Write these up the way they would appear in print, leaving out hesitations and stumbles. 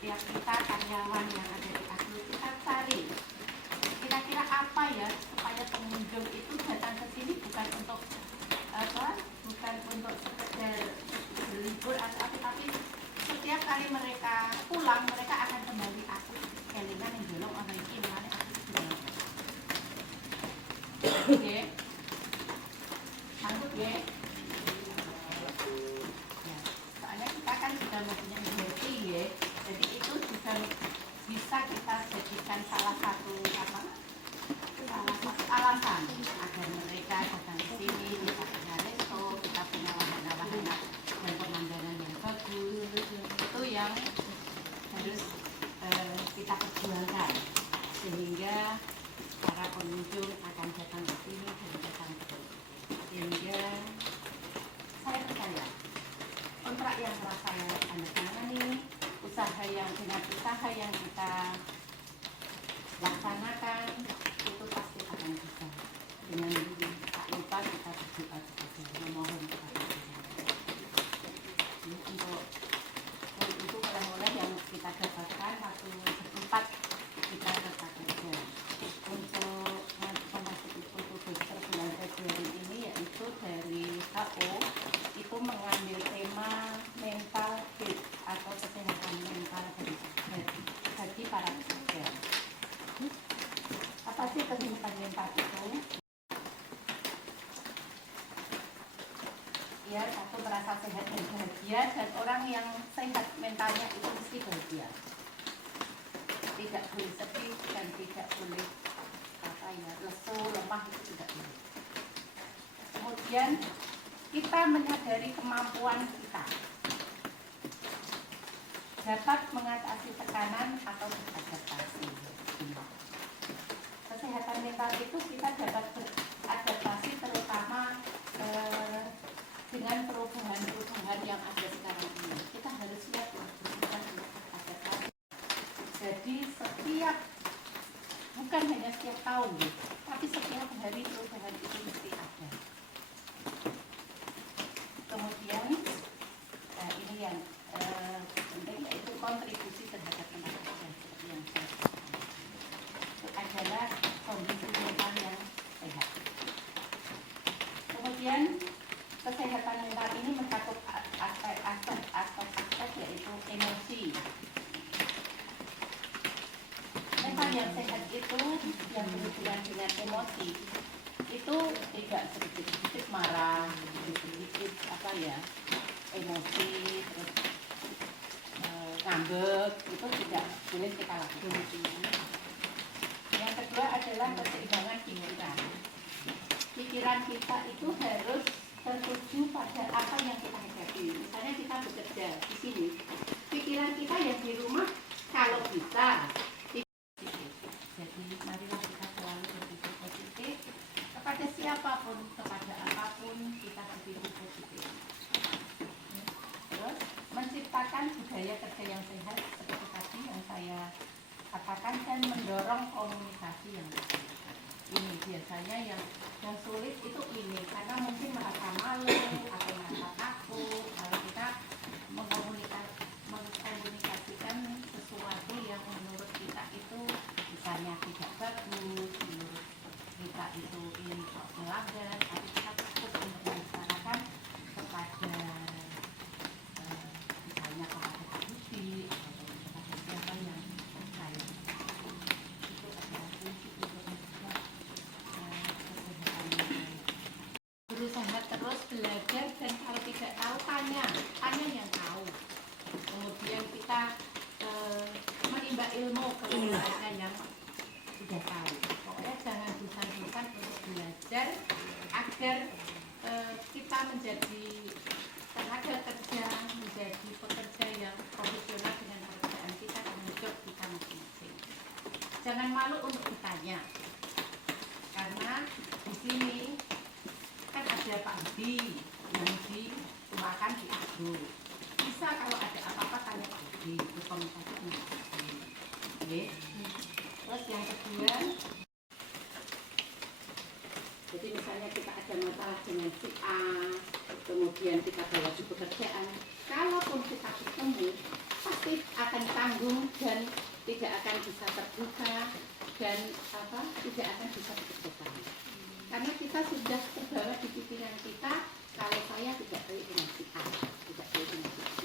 setiap kita karyawan yang ada di Aglo, kita cari kira-kira apa ya supaya pengunjung itu datang ke sini bukan untuk bukan untuk sekedar berlibur atau apa, tapi setiap kali mereka pulang mereka akan kembali aku kelingan yang jolong ono iki mana aku bilang. Oke. Sanggup ya? Soalnya kita kan sudah mempunyai happy ya, jadi itu bisa kita jadikan salah satu alasan agar mereka datang ke sini. Kita punya resto, kita punya wahana-wahana dan pemandangan yang bagus, itu yang harus kita perjuangkan sehingga para pengunjung akan datang ke sini dan datang terus. Sehingga saya percaya kontrak yang telah saya tandatangani, usaha yang kita laksanakan itu pasti akan bisa. Dengan tak lupa kita berdoa kepada memohon kepada Tuhan. Untuk itu oleh-oleh yang kita dapatkan waktu sempat kita dapat kerja. Untuk memasuki foto booster bulan Februari ini yaitu dari WHO itu mengambil tema mental fit atau kesehatan mental bagi para pekerja. Apa sih kesehatan mental itu? Ya, satu merasa sehat dan bahagia, dan orang yang sehat mentalnya itu mesti bahagia. Tidak boleh sedih dan tidak boleh lesu, lemah, itu tidak boleh. Kemudian kita menyadari kemampuan kita dapat mengatasi tekanan atau beradaptasi. Kesehatan mental itu kita dapat beradaptasi terutama dengan perubahan-perubahan yang ada sekarang ini. Kita harus siap untuk beradaptasi. Jadi bukan hanya setiap tahun, tapi setiap hari perubahan itu mesti ada. Kemudian ini yang penting yaitu kontribusi terhadap tenaga kerja seperti yang saya katakan. Itu adalah kondisi mental yang sehat. Kemudian kesehatan mental ini mencakup aspek yaitu emosi. Mental yang sehat itu yang berhubungan dengan emosi itu tidak sedikit-sedikit marah, sedikit-sedikit emosi, terus ngambek, itu tidak boleh kita lakukan. Yang kedua adalah keseimbangan pikiran. Pikiran kita itu harus tertuju pada apa yang kita hadapi. Misalnya kita bekerja di sini, pikiran kita yang di rumah kalau bisa. Jadi marilah kita selalu berpikir positif kepada siapapun, kepada apapun kita berpikir positif. Terus menciptakan budaya kerja yang sehat seperti tadi yang saya katakan, dan mendorong komunikasi yang baik. Ini biasanya yang sulit itu ini karena mungkin merasa malu atau merasa takut kalau kita mengkomunikasikan sesuatu yang menurut kita itu misalnya tidak bagus, menurut kita itu ini melanggar, tapi kita takut untuk membicarakan kepada misalnya kepada Pak Budi atau kepada siapa yang saya itu adalah kunci untuk menjaga kesehatan mental. Berusaha terus belajar, dan kalau tidak tahu tanya yang tahu. Kemudian kita menimba ilmu kepada yang sudah tahu. Pokoknya jangan bosan-bosan untuk belajar agar kita menjadi tenaga kerja, menjadi pekerja yang profesional dengan pekerjaan kita dan job kita masing-masing. Jangan malu untuk bertanya, karena di sini kan ada Pak Budi yang dituakan di Aglo. Bisa kalau ada apa-apa tanya Pak Budi, berkomunikasi dengan Pak Budi. Oke. Terus yang kedua, jadi misalnya kita ada masalah dengan si A, kemudian kita bawa di pekerjaan, kalaupun kita ketemu, pasti pasti akan tanggung dan tidak akan bisa terbuka dan tidak akan bisa bekerja sama. Karena kita sudah terbawa di pikiran kita kalau saya tidak baik dengan si A, tidak baik dengan si B.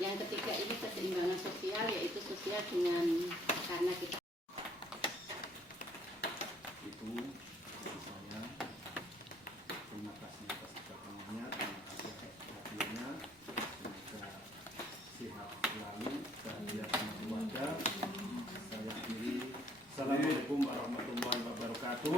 Yang ketiga ini keseimbangan sosial, yaitu sosial dengan karena kita itu saya terima kasih atas kedatangannya, terima kasih atas perhatiannya, semoga sehat selalu, bahagia sama keluarga. Saya akhiri, assalamualaikum warahmatullahi wabarakatuh.